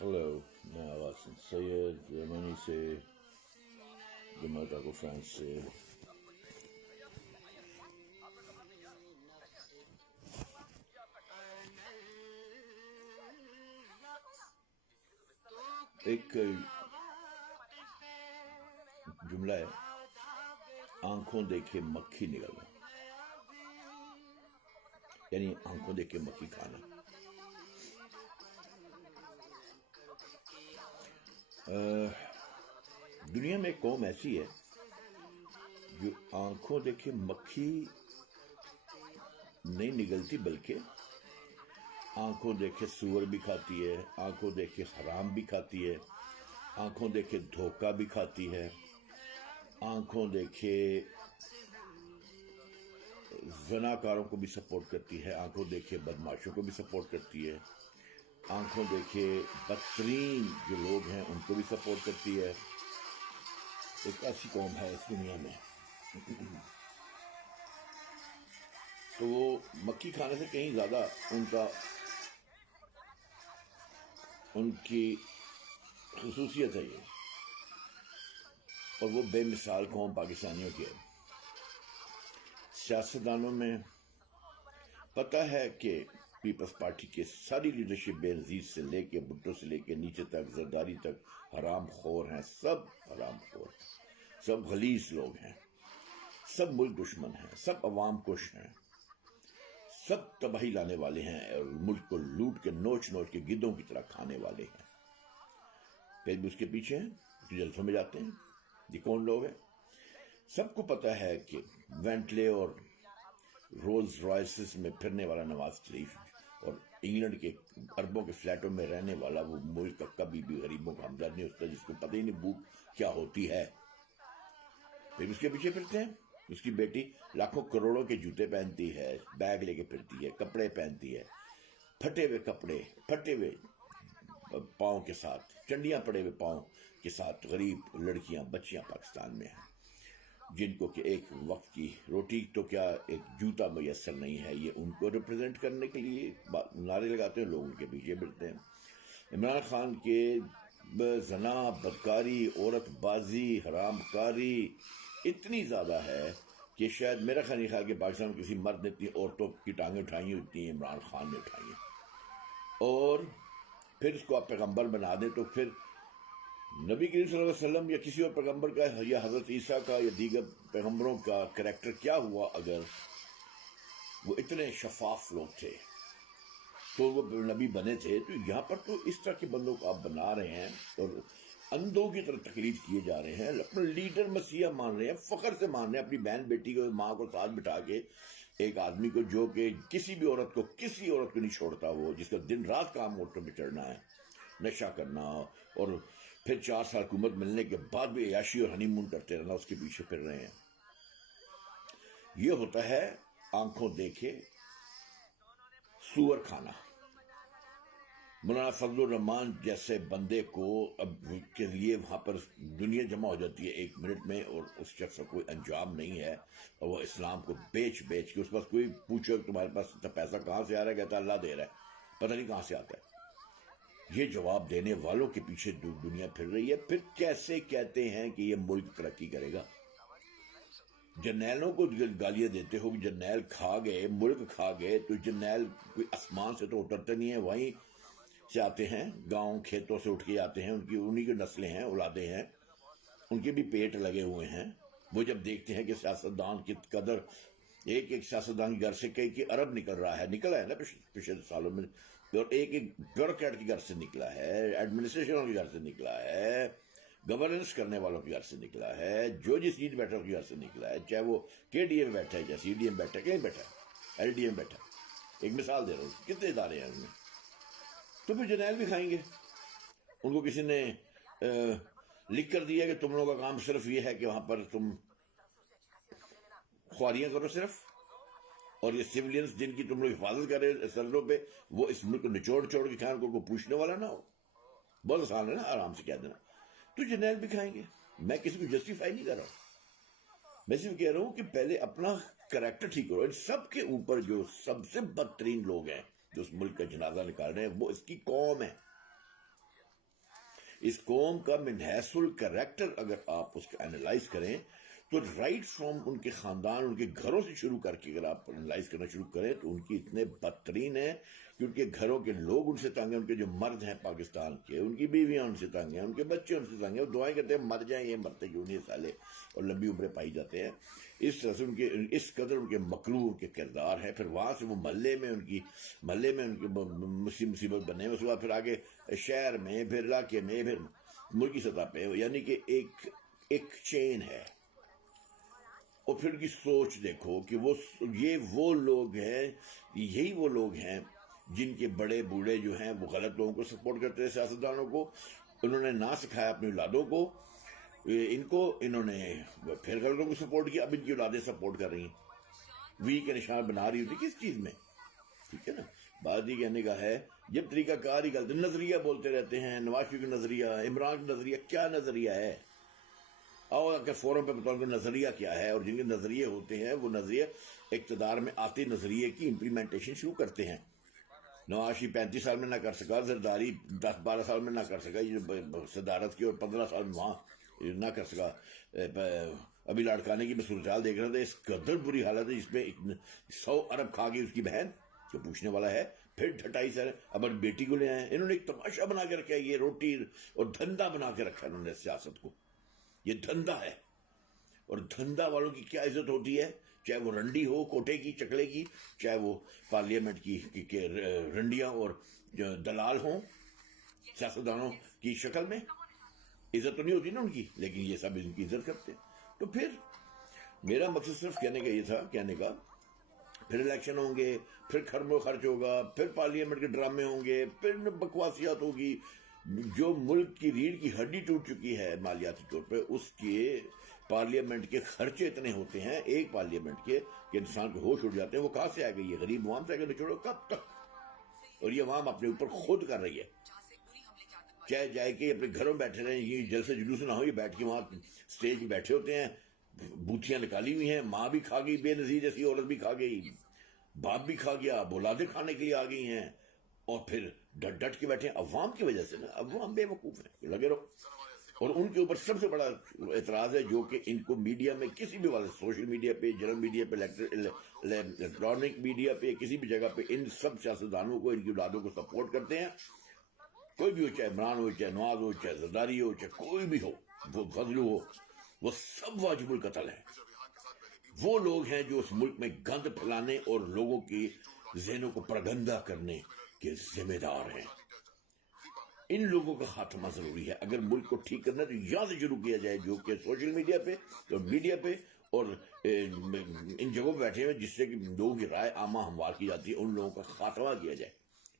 Hello, میں حسن سید جرمنی سے جمعہ کو فرانس سے. ایک جملہ ہے، آنکھوں دیکھے مکھی نکلنا، یعنی آنکھوں دیکھے مکھی کھانا. دنیا میں ایک قوم ایسی ہے جو آنکھوں دیکھے مکھی نہیں نگلتی، بلکہ آنکھوں دیکھے سور بھی کھاتی ہے، آنکھوں دیکھے حرام بھی کھاتی ہے، آنکھوں دیکھے دھوکہ بھی کھاتی ہے، آنکھوں دیکھے زناکاروں کو بھی سپورٹ کرتی ہے، آنکھوں دیکھے بدماشوں کو بھی سپورٹ کرتی ہے، آنکھوں دیکھے بدترین جو لوگ ہیں ان کو بھی سپورٹ کرتی ہے. ایک ایسی قوم ہے اس دنیا میں. تو وہ مکھی کھانے سے کہیں زیادہ ان کی خصوصیت ہے یہ، اور وہ بے مثال قوم پاکستانیوں کی ہے. سیاستدانوں میں پتہ ہے کہ پیپلز پارٹی کے ساری لیڈرشپ بے نظیر سے لے کے بھٹو سے لے کے نیچے تک زرداری تک حرام خور ہیں، سب حرام خور ہیں، سب غلیظ لوگ ہیں، سب ملک دشمن ہیں، سب عوام کش ہیں، سب تباہی لانے والے ہیں اور ملک کو لوٹ کے نوچ نوچ کے گدوں کی طرح کھانے والے ہیں. پھر بھی اس کے پیچھے ہیں، اس کے جلسوں میں جاتے ہیں. یہ کون لوگ ہیں؟ سب کو پتہ ہے کہ وینٹلے اور رولز رائسز میں پھرنے والا نواز شریف اور انگلینڈ کے اربوں کے فلیٹوں میں رہنے والا وہ ملک کا کبھی بھی غریبوں کا ہمدرد نہیں ہوتا، جس کو پتہ ہی نہیں بھوک کیا ہوتی ہے. پھر اس کے پیچھے پھرتے ہیں. اس کی بیٹی لاکھوں کروڑوں کے جوتے پہنتی ہے، بیگ لے کے پھرتی ہے، کپڑے پہنتی ہے، پھٹے ہوئے کپڑے، پھٹے ہوئے پاؤں کے ساتھ، چنڈیاں پڑے ہوئے پاؤں کے ساتھ غریب لڑکیاں بچیاں پاکستان میں ہیں، جن کو کہ ایک وقت کی روٹی تو کیا ایک جوتا میسر نہیں ہے. یہ ان کو ریپرزینٹ کرنے کے لیے نعرے لگاتے ہیں، لوگ ان کے پیچھے بڑھتے ہیں. عمران خان کے زنا، بدکاری، عورت بازی، حرام کاری اتنی زیادہ ہے کہ شاید میرا خیال کہ پاکستان میں کسی مرد نے اتنی عورتوں کی ٹانگیں اٹھائی ہوتی ہیں، عمران خان نے اٹھائی ہیں. اور پھر اس کو آپ پیغمبر بنا دیں تو پھر نبی کریم صلی اللہ علیہ وسلم یا کسی اور پیغمبر کا یا حضرت عیسیٰ کا یا دیگر پیغمبروں کا کریکٹر کیا ہوا اگر وہ اتنے شفاف لوگ تھے تو وہ نبی بنے تھے. تو یہاں پر تو اس طرح کے بندوں کو آپ بنا رہے ہیں اور اندھوں کی طرح تقلید کیے جا رہے ہیں، اپنا لیڈر مسیحا مان رہے ہیں، فخر سے مان رہے ہیں اپنی بہن بیٹی کو، ماں کو ساتھ بٹھا کے، ایک آدمی کو جو کہ کسی عورت کو نہیں چھوڑتا، وہ جس کا دن رات کام عورتوں پہ چڑھنا ہے، نشہ کرنا، اور پھر 4 سال حکومت ملنے کے بعد بھی عیاشی اور ہنی مون کرتے رہنا، اس کے پیچھے پھر رہے ہیں. یہ ہوتا ہے آنکھوں دیکھے سور کھانا. مولانا فضل الرحمان جیسے بندے کو اب کے لیے وہاں پر دنیا جمع ہو جاتی ہے 1 منٹ میں، اور اس شخص کا کوئی انجام نہیں ہے، اور وہ اسلام کو بیچ کے، اس پاس کوئی پوچھو تمہارے پاس پیسہ کہاں سے آ رہا ہے، کہتا ہے اللہ دے رہا ہے، پتہ نہیں کہاں سے آتا ہے. یہ جواب دینے والوں کے پیچھے دنیا پھر رہی ہے. پھر کیسے کہتے ہیں کہ یہ ملک ترقی کرے گا؟ جرنیلوں کو گالیاں دیتے ہو کہ جرنیل کھا گئے، ملک کھا گئے. تو جرنیل کوئی آسمان سے تو اترتے نہیں ہیں، وہیں سے آتے ہیں، گاؤں کھیتوں سے اٹھ کے آتے ہیں، انہی کی نسلیں ہیں، اولادیں ہیں، ان کے بھی پیٹ لگے ہوئے ہیں. وہ جب دیکھتے ہیں کہ سیاستدان کی قدر، ایک سیاستدان کے گھر سے کئی ارب نکلا ہے نا پچھلے سالوں میں، اور ایک بیوروکریٹ کے گھر سے نکلا ہے، ایڈمنسٹریشن کے گھر سے نکلا ہے، گورننس کرنے والوں کے گھر سے نکلا ہے، جو جس سیٹ بیٹھا کے گھر سے نکلا ہے، چاہے وہ کے ڈی ایم بیٹھا ہے، چاہے سی ڈی ایم بیٹھا ہے، کہیں بیٹھا ہے، ایل ڈی ایم بیٹھا ہے. ایک مثال دے رہا ہوں، کتنے ادارے ہیں ان میں. تو پھر جرنیل بھی کھائیں گے. ان کو کسی نے لکھ کر دیا کہ تم لوگوں کا کام صرف یہ ہے کہ وہاں پر تم خواریاں کرو صرف، اور یہ سیولینز جن کی تم لوگ حفاظت کر رہے سرحدوں پہ، وہ اس ملک کو نچوڑ کے کھائیں، ان کو پوچھنے والا نہ ہو. بہت آسان ہے نا آرام سے کہہ دینا. تو جرنیل بھی کھائیں گے. میں کسی کو جسٹیفائی نہیں کر رہا ہوں، میں صرف کہہ رہا ہوں کہ پہلے اپنا کریکٹر ٹھیک کرو. ان سب کے اوپر جو سب سے بدترین لوگ ہیں جو اس ملک کا جنازہ نکال رہے ہیں، وہ اس کی قوم ہے. اس قوم کا من حیث الکریکٹر اگر آپ اس کا اینالائز کریں تو رائٹ فرام ان کے خاندان، ان کے گھروں سے شروع کر کے اگر آپ اینالائز کرنا شروع کریں تو ان کی اتنے بدترین ہیں کہ ان کے گھروں کے لوگ ان سے تنگ ہیں، ان کے جو مرد ہیں پاکستان کے، ان کی بیویاں ان سے تنگ ہیں، ان کے بچے ان سے تنگ ہیں، وہ دعائیں کرتے ہیں مر جائیں، یہ مرتے کیوں نہیں سالے، اور لمبی عمریں پائی جاتے ہیں. اس طرح سے ان کے اس قدر ان کے مکروہ ان کے کردار ہے. پھر وہاں سے وہ محلے میں ان کی مصیبت بنے، اس کے بعد پھر آگے شہر میں، پھر علاقے میں، پھر ملکی سطح پہ، یعنی کہ ایک چین ہے. اور پھر کی سوچ دیکھو کہ وہ لوگ ہیں، یہی وہ لوگ ہیں جن کے بڑے بوڑھے جو ہیں وہ غلط لوگوں کو سپورٹ کرتے ہیں، سیاستدانوں کو. انہوں نے نہ سکھایا اپنی اولادوں کو، انہوں نے پھر غلطوں کو سپورٹ کیا. اب ان کی اولادیں سپورٹ کر رہی ہیں، وی کے نشان بنا رہی ہوتی کس چیز میں؟ ٹھیک ہے نا. بات یہ کہنے کا ہے جب طریقہ کار ہی غلط، نظریہ بولتے رہتے ہیں، نواز شریف کا نظریہ، عمران کا نظریہ، کیا نظریہ ہے؟ اور اگر فورم پہ بتاؤں کہ نظریہ کیا ہے، اور جن کے نظریے ہوتے ہیں وہ نظریے اقتدار میں آتے نظریے کی امپلیمنٹیشن شروع کرتے ہیں. نواز شریف 35 سال میں نہ کر سکا، زرداری 10-12 سال میں نہ کر سکا، یہ صدارت کی، اور 15 سال میں وہاں نہ کر سکا. ابھی لاڑکانے کی میں صورتحال دیکھ رہا تھا، اس قدر بری حالت ہے جس میں 100 ارب کھا گئی اس کی بہن، جو پوچھنے والا ہے. پھر 28 اب بیٹی کو لے آئے. انہوں نے ایک تماشا بنا کے رکھا ہے، یہ روٹی اور دھندا بنا کے رکھا ہے انہوں نے سیاست کو. یہ دھندا ہے، اور دھندا والوں کی کیا عزت ہوتی ہے، چاہے وہ رنڈی ہو کوٹے کی چکلے کی، چاہے وہ پارلیمنٹ کی رنڈیاں اور دلال ہوں سیاستدانوں کی شکل میں. عزت تو نہیں ہوتی نا ان کی، لیکن یہ سب ان کی عزت کرتے ہیں. تو پھر میرا مقصد صرف کہنے کا یہ تھا، پھر الیکشن ہوں گے، پھر خرم و خرچ ہوگا، پھر پارلیمنٹ کے ڈرامے ہوں گے، پھر بکواسیات ہوگی. جو ملک کی ریڑھ کی ہڈی ٹوٹ چکی ہے مالیاتی طور پہ، اس کے پارلیمنٹ کے خرچے اتنے ہوتے ہیں ایک پارلیمنٹ کے کہ انسان کو ہوش اڑ جاتے ہیں. وہ کہاں سے آ گئی ہے؟ غریب عوام سے آ کے چھوڑو کب تک. اور یہ عوام اپنے اوپر خود کر رہی ہے، چاہے جائے کہ اپنے گھروں بیٹھے رہیں، یہ جلسے جلوس نہ ہو، یہ بیٹھ کے وہاں اسٹیج پہ بیٹھے ہوتے ہیں، بوتیاں نکالی ہوئی ہیں. ماں بھی کھا گئی، بے نظیر جیسی عورت بھی کھا گئی، باپ بھی کھا گیا، اولادیں کھانے کے لیے آ گئی ہیں، اور پھر ڈٹ ڈٹ کے بیٹھے ہیں عوام کی وجہ سے نا. عوام بے وقوف ہیں، لگے رہو. اور ان کے اوپر سب سے بڑا اعتراض ہے جو کہ ان کو میڈیا میں کسی بھی والے، سوشل میڈیا پہ، جنرل میڈیا پہ، الیکٹرانک میڈیا پہ، کسی بھی جگہ پہ ان سب سیاستدانوں کو، ان کی اولادوں کو سپورٹ کرتے ہیں. کوئی بھی ہو، چاہے عمران ہو، چاہے نواز ہو، چاہے زرداری ہو، چاہے کوئی بھی ہو، وہ فضلو ہو، وہ سب واجب القتل ہیں. وہ لوگ ہیں جو اس ملک میں گند پھیلانے اور لوگوں کی ذہنوں کو پرگندہ کرنے کے ذمہ دار ہیں. ان لوگوں کا خاتمہ ضروری ہے. اگر ملک کو ٹھیک کرنا ہے تو یہاں سے شروع کیا جائے، جو کہ سوشل میڈیا پہ اور میڈیا پہ اور ان جگہوں پہ بیٹھے ہوئے جس سے کہ لوگوں کی رائے عامہ ہموار کی جاتی ہے، ان لوگوں کا خاتمہ کیا جائے.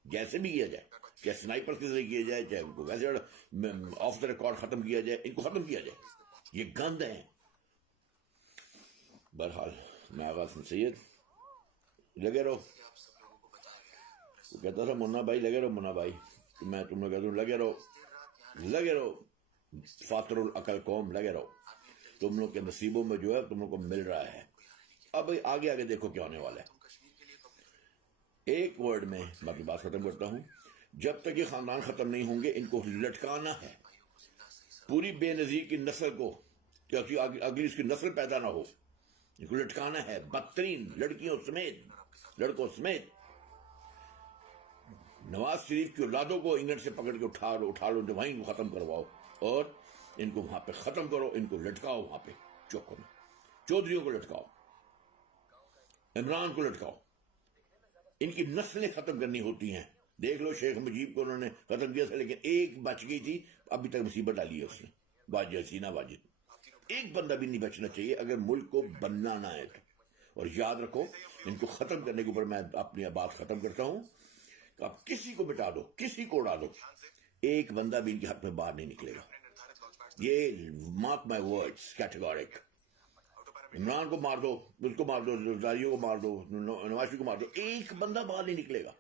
جیسے بھی کیا جائے، چاہے سنائپر کے ذریعے کیا جائے، چاہے ان کو ویسے آف دا ریکارڈ ختم کیا جائے، ان کو ختم کیا جائے. یہ گند ہیں. بہرحال میں آغاز حسن سید، لگے رہو. وہ کہتا تھا منا بھائی لگے رہو، منا بھائی. میں تم لوگ کہتا ہوں لگے رہو فاتر العقل قوم، لگے رہو. تم لوگ کے نصیبوں میں جو ہے تم لوگ کو مل رہا ہے. اب آگے دیکھو کیا ہونے والا ہے. ایک ورڈ میں اپنی بات ختم کرتا ہوں. جب تک یہ خاندان ختم نہیں ہوں گے، ان کو لٹکانا ہے، پوری بے نظیر کی نسل کو، کیونکہ اگلی اس کی نسل پیدا نہ ہو، ان کو لٹکانا ہے، بدترین لڑکیوں سمیت، لڑکوں سمیت. نواز شریف کی اولادوں کو انگلینڈ سے پکڑ کے اٹھا لو، وہیں کو ختم کرواؤ، اور ان کو وہاں پہ ختم کرو، ان کو لٹکاؤ وہاں پہ چوکوں میں. چودھریوں کو لٹکاؤ، عمران کو لٹکاؤ. ان کی نسلیں ختم کرنی ہوتی ہیں. دیکھ لو شیخ مجیب کو انہوں نے ختم کیا تھا، لیکن ایک بچ گئی تھی، ابھی تک مصیبت ڈالی ہے اس نے، واجد سینہ واجد. ایک بندہ بھی نہیں بچنا چاہیے اگر ملک کو بننا نہ ہے تو. اور یاد رکھو، ان کو ختم کرنے کے اوپر میں اپنی بات ختم کرتا ہوں. آپ کسی کو مٹا دو، کسی کو اڑا دو، ایک بندہ بھی ان کے حق میں باہر نہیں نکلے گا. یہ مارک مائی ورڈز، کیٹیگورک. عمران کو مار دو، اس کو مار دو، زرداریوں کو مار دو، نواز شریف کو مار دو، ایک بندہ باہر نہیں نکلے گا.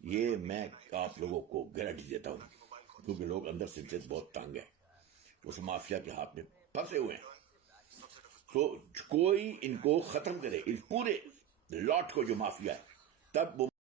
یہ میں آپ لوگوں کو گارنٹی دیتا ہوں، کیونکہ لوگ اندر سے بہت تنگ ہیں، اس مافیا کے ہاتھ میں پھنسے ہوئے ہیں. تو کوئی ان کو ختم کرے، اس پورے لاٹ کو جو مافیا ہے، تب وہ